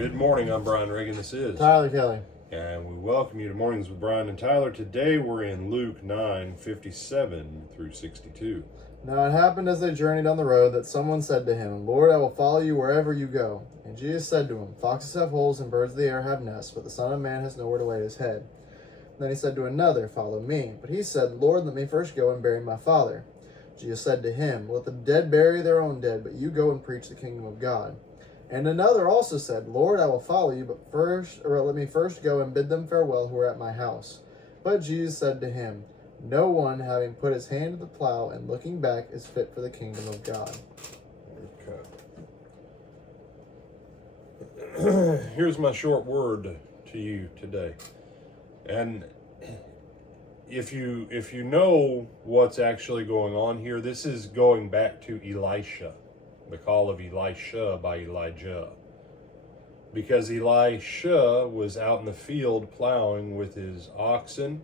Good morning, I'm Brian Reagan, this is Tyler Kelly. and we welcome you to Mornings with Brian and Tyler. Today we're in Luke 9:57 through 62. Now it happened as they journeyed on the road that someone said to him, Lord, I will follow you wherever you go. And Jesus said to him, Foxes have holes and birds of the air have nests, but the Son of Man has nowhere to lay his head. Then he said to another, Follow me. But he said, Lord, let me first go and bury my father. Jesus said to him, Let the dead bury their own dead, but you go and preach the kingdom of God. And another also said, Lord, I will follow you, but let me first go and bid them farewell who are at my house. But Jesus said to him, No one, having put his hand to the plow and looking back, is fit for the kingdom of God. Okay. Here's my short word to you today. And if you know what's actually going on here, this is going back to Elisha. The call of Elisha by Elijah. Because Elisha was out in the field plowing with his oxen.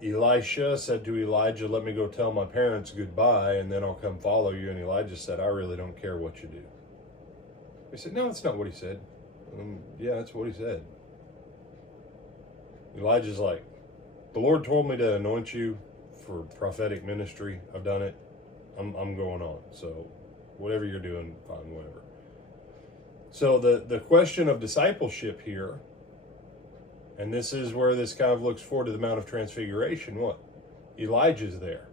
Elisha said to Elijah, Let me go tell my parents goodbye and then I'll come follow you. And Elijah said, I really don't care what you do. He said, No, that's not what he said. Yeah, that's what he said. Elijah's like, The Lord told me to anoint you for prophetic ministry. I've done it. I'm going on. So whatever you're doing, fine, whatever. So the question of discipleship here, and this is where this kind of looks forward to the Mount of Transfiguration. What? Elijah's there.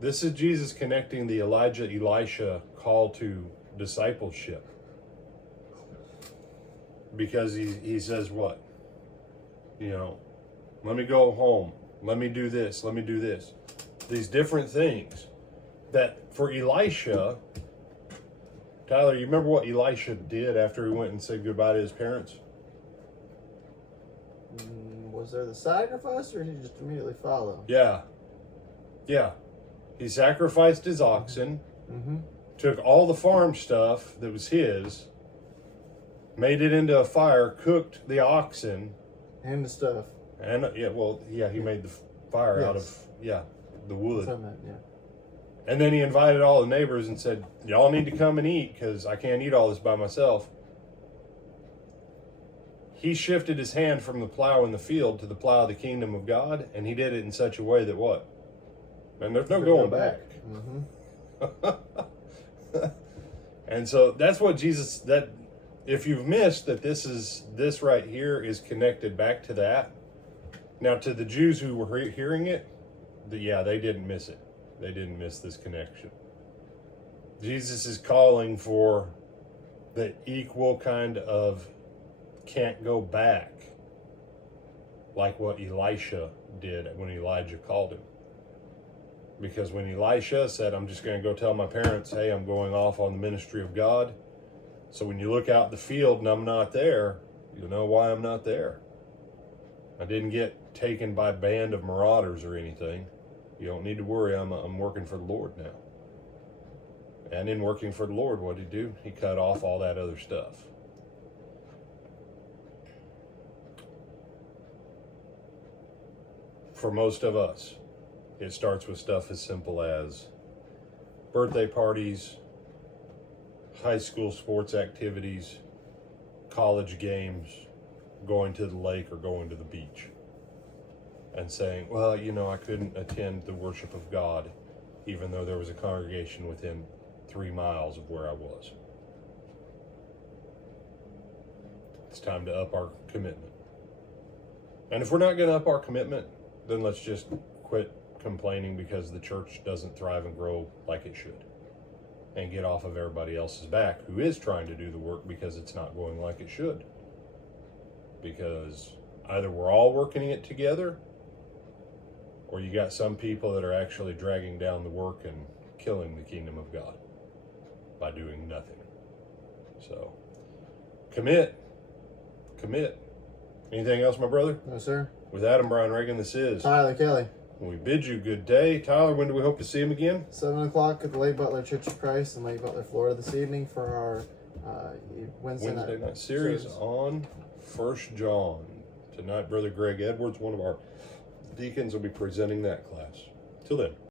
This is Jesus connecting the Elijah-Elisha call to discipleship. Because he says what? Let me go home. Let me do this. Let me do this. These different things that for Elisha, Tyler, you remember what Elisha did after he went and said goodbye to his parents? Was there the sacrifice, or did he just immediately follow? Yeah. He sacrificed his oxen, took all the farm stuff that was his, made it into a fire, cooked the oxen. And the stuff. And he made the fire out of, the wood. That's what I meant, yeah. And then he invited all the neighbors and said, Y'all need to come and eat because I can't eat all this by myself. He shifted his hand from the plow in the field to the plow of the kingdom of God, and he did it in such a way that what? And there's no going back. And so that's what Jesus, that if you've missed that this right here is connected back to that. Now to the Jews who were hearing it, they didn't miss it. They didn't miss this connection. Jesus is calling for the equal kind of can't go back, like what Elisha did when Elijah called him. Because when Elisha said, I'm just going to go tell my parents, hey, I'm going off on the ministry of God. So when you look out the field and I'm not there, you'll know why I'm not there. I didn't get taken by a band of marauders or anything. You don't need to worry, I'm working for the Lord now. And in working for the Lord, what did he do? He cut off all that other stuff. For most of us, it starts with stuff as simple as birthday parties, high school sports activities, college games, going to the lake or going to the beach. And saying, well, I couldn't attend the worship of God, even though there was a congregation within 3 miles of where I was. It's time to up our commitment. And if we're not going to up our commitment, then let's just quit complaining because the church doesn't thrive and grow like it should. And get off of everybody else's back who is trying to do the work because it's not going like it should. Because either we're all working it together, or you got some people that are actually dragging down the work and killing the kingdom of God by doing nothing. So, commit. Anything else, my brother? No, sir. With Adam Brian Reagan, this is Tyler Kelly. We bid you good day. Tyler, when do we hope to see him again? 7 o'clock at the Lake Butler Church of Christ in Lake Butler, Florida this evening for our Wednesday night series on 1 John. Tonight, Brother Greg Edwards, one of our deacons, will be presenting that class. Till then.